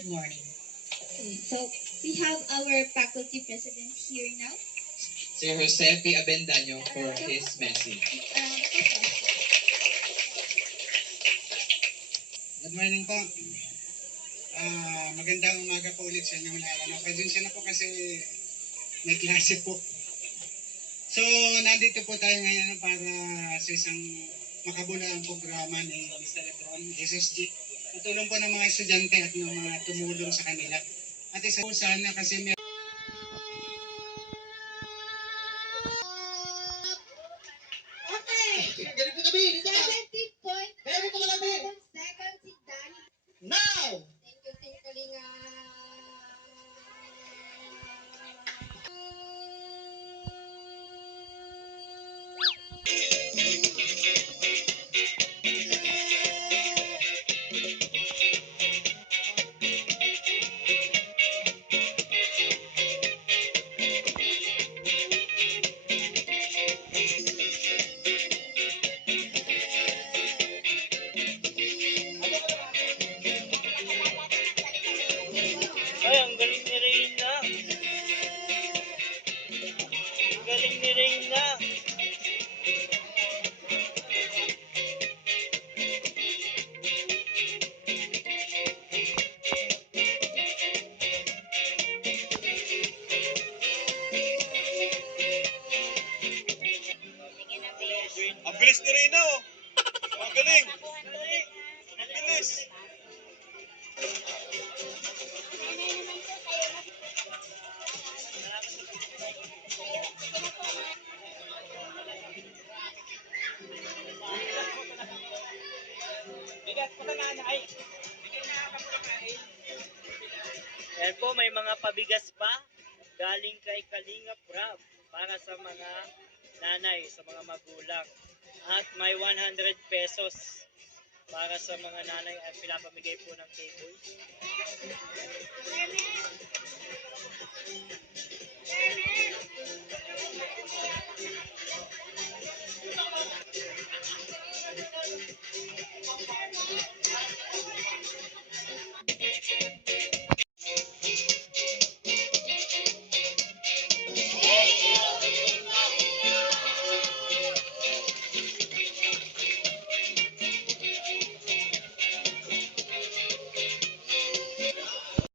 good morning. Okay, so we have our faculty president here now. Sir Jose P. Abendaño for his message. Good morning po. Magandang umaga po ulit sa inyong lahat. Pasensya na po kasi may klase po. So, nandito po tayo ngayon para sa isang makabuluhang programa ni Mr. Lebron, SSG. Natulong po ng mga estudyante at ng mga tumulong sa kanila. At isa po sana kasi may Ganito kami, dito ka. 70.7 Ganito ka namin. seconds si Danny. Now! Thank you, Kalinga. Ay, ang galing ni Reyna. Ang galing ni Reyna. Ang bilis ni Reyna, oh. Ang galing. Ang bilis. Yan po, may mga pabigas pa galing kay Kalinga Prab para sa mga nanay, sa mga magulang. At may 100 pesos para sa mga nanay at pinapamigay po ng cable.